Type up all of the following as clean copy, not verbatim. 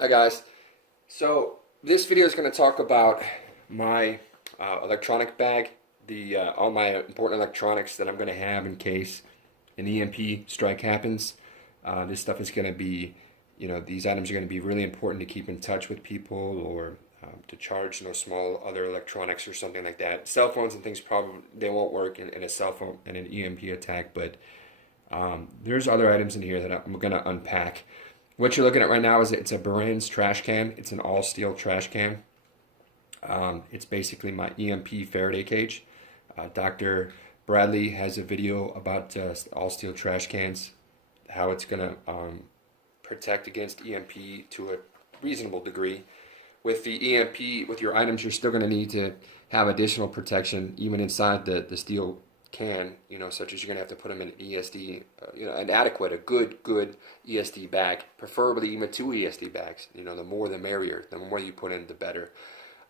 Hi guys. So this video is going to talk about my electronic bag, the all my important electronics that I'm going to have in case an EMP strike happens. This stuff is going to be, these items are going to be really important to keep in touch with people or to charge, small other electronics or something like that. Cell phones and things probably they won't work in a cell phone in an EMP attack, but there's other items in here that I'm going to unpack. What you're looking at right now is it's a Baran's trash can. It's an all steel trash can. It's basically my EMP Faraday cage. Dr. Bradley has a video about all steel trash cans, how it's going to protect against EMP to a reasonable degree. With the EMP, with your items, you're still going to need to have additional protection even inside the steel can, such as you're going to have to put them in an ESD, a good ESD bag, preferably even 2 ESD bags. The more the merrier. The more you put in, the better.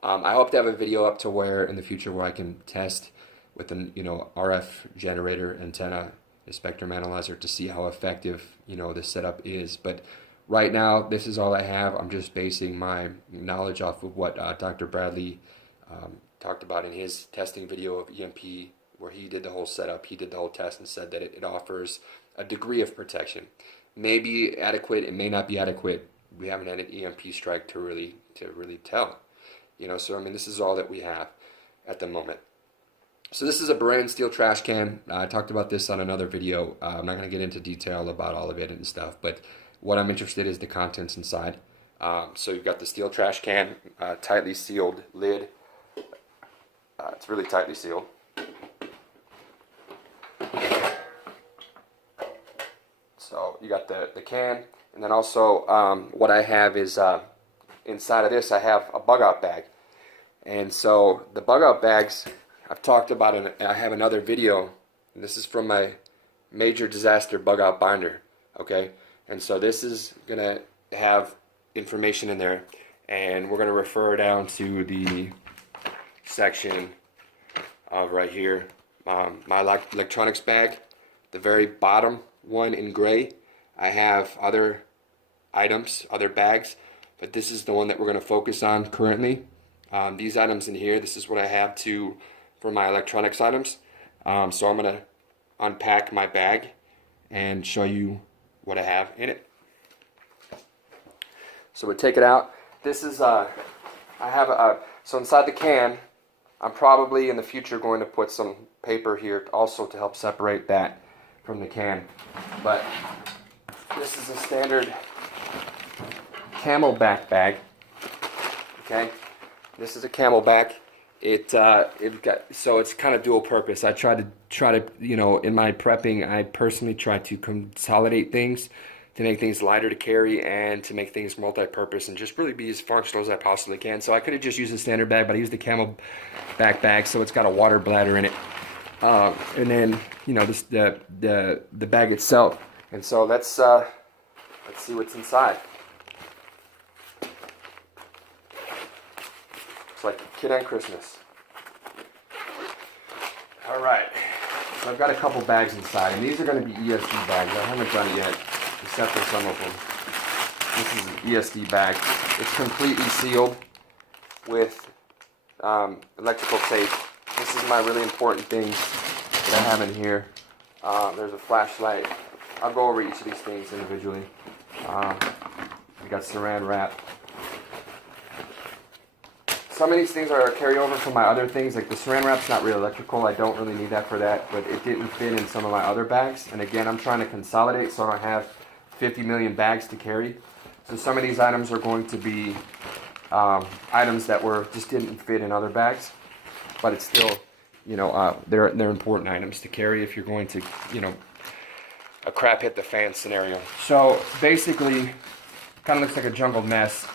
I hope to have a video up to where in the future where I can test with an RF generator antenna, a spectrum analyzer to see how effective the setup is. But right now, this is all I have. I'm just basing my knowledge off of what Dr. Bradley talked about in his testing video of EMP, where he did the whole setup, he did the whole test and said that it offers a degree of protection. May be adequate, it may not be adequate. We haven't had an EMP strike to really tell. So this is all that we have at the moment. So this is a Baran steel trash can. I talked about this on another video. I'm not going to get into detail about all of it and stuff, but what I'm interested in is the contents inside. So you've got the steel trash can, tightly sealed lid. It's really tightly sealed. So you got the can, and then also what I have is inside of this I have a bug out bag. And so the bug out bags I've talked about, and I have another video, and this is from my major disaster bug out binder. Okay, and so this is gonna have information in there, and we're gonna refer down to the section of right here, my electronics bag, the very bottom one in gray. I have other items, other bags, but this is the one that we're going to focus on currently. These items in here, this is what I have for my electronics items. So I'm going to unpack my bag and show you what I have in it. So we take it out. This is I have so inside the can, I'm probably in the future going to put some paper here also to help separate that from the can. But this is a standard Camelback bag. Okay, this is a Camelback. So it's kind of dual purpose. I try to in my prepping, I personally try to consolidate things to make things lighter to carry and to make things multi-purpose and just really be as functional as I possibly can. So I could have just used a standard bag, but I used the Camelback bag, so it's got a water bladder in it. And then this the bag itself. And so let's see what's inside. It's like a kid on Christmas. All right. So I've got a couple bags inside, and these are going to be ESD bags. I haven't done it yet, except for some of them. This is an ESD bag. It's completely sealed with electrical tape. This is my really important things that I have in here. There's a flashlight. I'll go over each of these things individually. We got saran wrap. Some of these things are a carryover from my other things, like the saran wrap's not real electrical. I don't really need that for that, but it didn't fit in some of my other bags. And again, I'm trying to consolidate so I don't have 50 million bags to carry. So some of these items are going to be items that just didn't fit in other bags, but it's still, they're important items to carry if you're going to, a crap hit the fan scenario. So basically, kind of looks like a jumbled mess.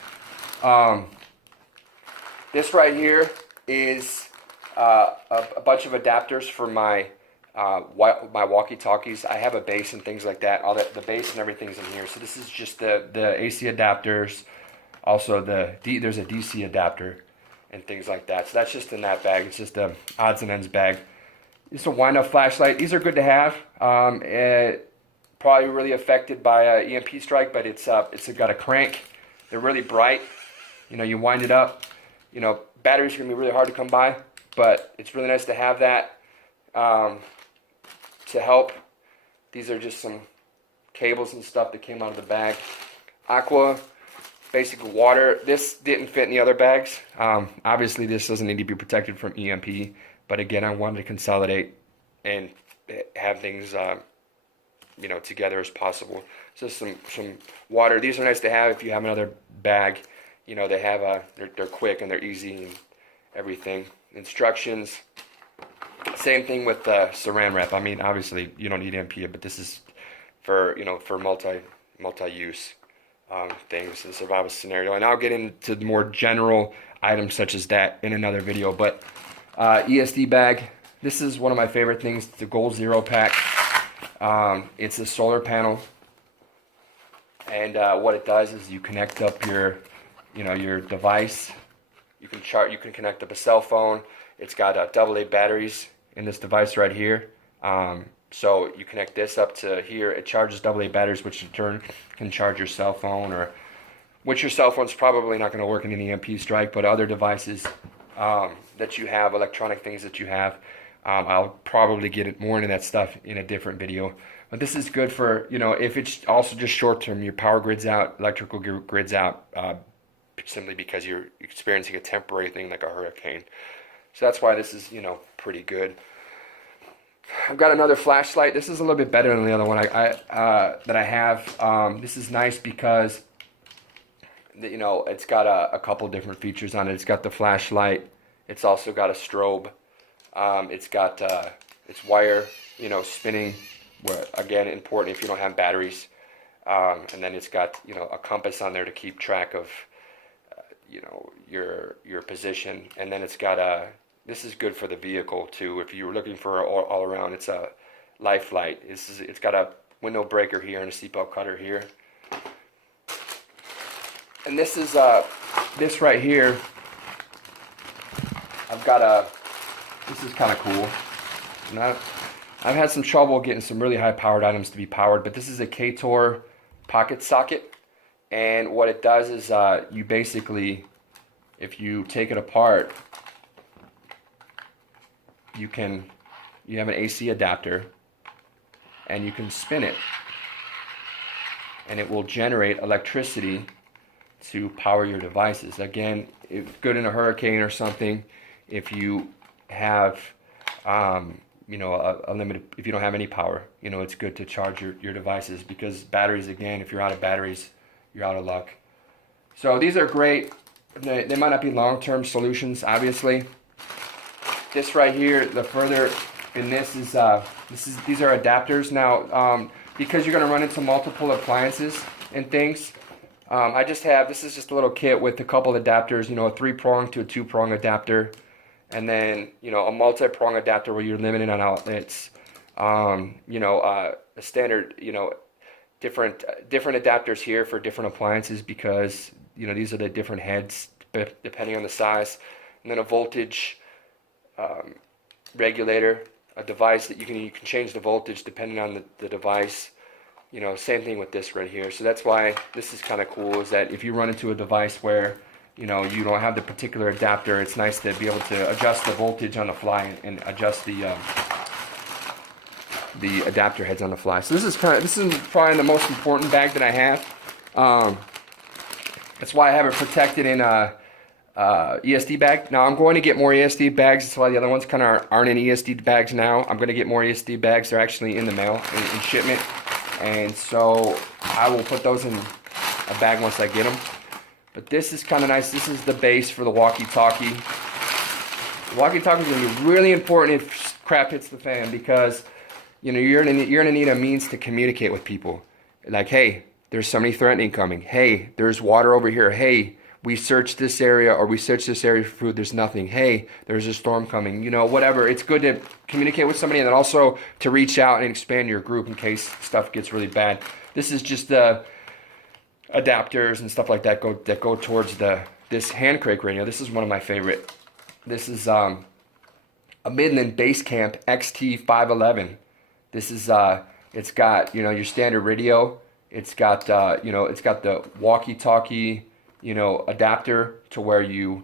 This right here is a bunch of adapters for my walkie-talkies. I have a base and things like that. All that, the base and everything's in here. So this is just the AC adapters. Also, there's a DC adapter and things like that. So that's just in that bag. It's just a odds and ends bag. It's a wind-up flashlight. These are good to have. Probably really affected by an EMP strike, but it's got a crank They're really bright. You know, you wind it up. You know, batteries are going to be really hard to come by, but it's really nice to have that to help. These are just some cables and stuff that came out of the bag. Aqua, basic water. This didn't fit in the other bags. Obviously, this doesn't need to be protected from EMP, but again, I wanted to consolidate and have things, you know, together as possible. So some water. These are nice to have if you have another bag. You know, they have they're quick and they're easy and everything. Instructions. Same thing with Saran wrap. I mean, obviously you don't need EMP, but this is for, you know, for multi-use things, the survival scenario. And I'll get into the more general items such as that in another video. But ESD bag. This is one of my favorite things. The Gold Zero pack. It's a solar panel, and what it does is you connect up your, you know, your device. You can connect up a cell phone. It's got AA batteries in this device right here. So you connect this up to here. It charges AA batteries, which in turn can charge your cell phone, or which your cell phone's probably not going to work in an EMP strike, but other devices that you have, electronic things that you have. I'll probably get more into that stuff in a different video. But this is good for, you know, if it's also just short term, your power grid's out, electrical grid's out, simply because you're experiencing a temporary thing like a hurricane. So that's why this is, you know, pretty good. I've got another flashlight. This is a little bit better than the other one that I have. This is nice because, you know, it's got a couple different features on it. It's got the flashlight. It's also got a strobe. It's got its wire, you know, spinning, where, again, important if you don't have batteries. And then it's got, you know, a compass on there to keep track of, you know, your position. And then it's got this is good for the vehicle too. If you were looking for all around, it's a life light. It's got a window breaker here and a seatbelt cutter here. And this is this right here. I've got this is kind of cool. And I've had some trouble getting some really high powered items to be powered, but this is a K-Tor pocket socket. And what it does is you basically, if you take it apart, you have an AC adapter and you can spin it. And it will generate electricity to power your devices. Again, if good in a hurricane or something, if you have you know, a limited, if you don't have any power, you know, it's good to charge your devices, because batteries, again, if you're out of batteries, you're out of luck. So these are great. They might not be long-term solutions, obviously. This right here, the further in this is these are adapters. Now, because you're going to run into multiple appliances and things, I just have, this is just a little kit with a couple adapters, you know, a 3-prong to a 2-prong adapter, and then, you know, a multi-prong adapter where you're limited on outlets, you know, a standard, you know, different adapters here for different appliances, because, you know, these are the different heads depending on the size, and then a voltage regulator, a device that you can change the voltage depending on the device. You know, same thing with this right here. So that's why this is kind of cool, is that if you run into a device where, you know, you don't have the particular adapter, it's nice to be able to adjust the voltage on the fly and adjust the adapter heads on the fly. So this is probably the most important bag that I have. That's why I have it protected in a ESD bag. Now I'm going to get more ESD bags. That's why the other ones kind of aren't in ESD bags now. I'm going to get more ESD bags. They're actually in the mail, in shipment. And so I will put those in a bag once I get them. But this is kind of nice. This is the base for the walkie-talkie. The walkie-talkie is going to be really important if crap hits the fan, because, you know, you're going to need a means to communicate with people. Like, hey, there's somebody threatening coming. Hey, there's water over here. Hey, we searched this area, or we searched this area for food, there's nothing. Hey, there's a storm coming. You know, whatever. It's good to communicate with somebody, and then also to reach out and expand your group in case stuff gets really bad. This is just the adapters and stuff like that go towards this hand crank radio. This is one of my favorite. This is a Midland Basecamp XT511. This is it's got, you know, your standard radio. It's got you know, it's got the walkie-talkie adapter to where the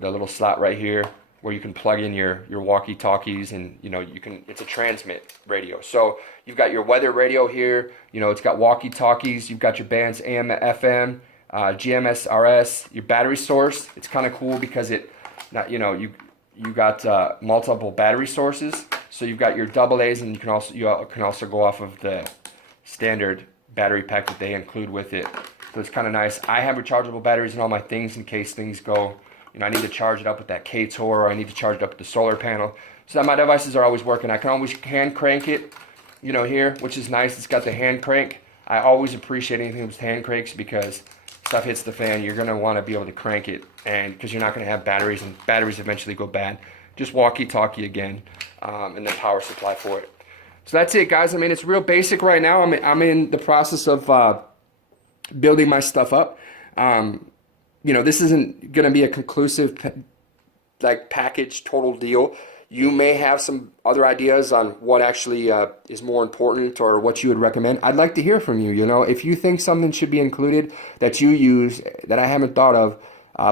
little slot right here where you can plug in your walkie-talkies, and it's a transmit radio. So you've got your weather radio here, it's got walkie-talkies, you've got your bands AM, FM, GMSRS, your battery source. It's kind of cool because you got multiple battery sources. So you've got your AA's, and you can also go off of the standard battery pack that they include with it. So it's kind of nice. I have rechargeable batteries in all my things in case things go, I need to charge it up with that KTOR, or I need to charge it up with the solar panel. So that my devices are always working. I can always hand crank it, here, which is nice. It's got the hand crank. I always appreciate anything with hand cranks because stuff hits the fan, you're going to want to be able to crank it, and because you're not going to have batteries, and batteries eventually go bad. Just walkie-talkie again, and then power supply for it. So that's it, guys. I mean, it's real basic right now. I'm in the process of building my stuff up. This isn't going to be a conclusive package total deal. You may have some other ideas on what actually is more important, or what you would recommend. I'd like to hear from you. If you think something should be included that you use that I haven't thought of,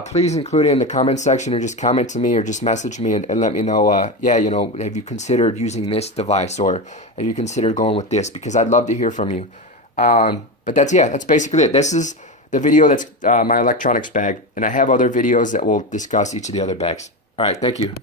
please include it in the comment section, or just comment to me, or just message me and let me know, have you considered using this device, or have you considered going with this? Because I'd love to hear from you. But that's basically it. This is the video that's my electronics bag, and I have other videos that will discuss each of the other bags. All right, thank you.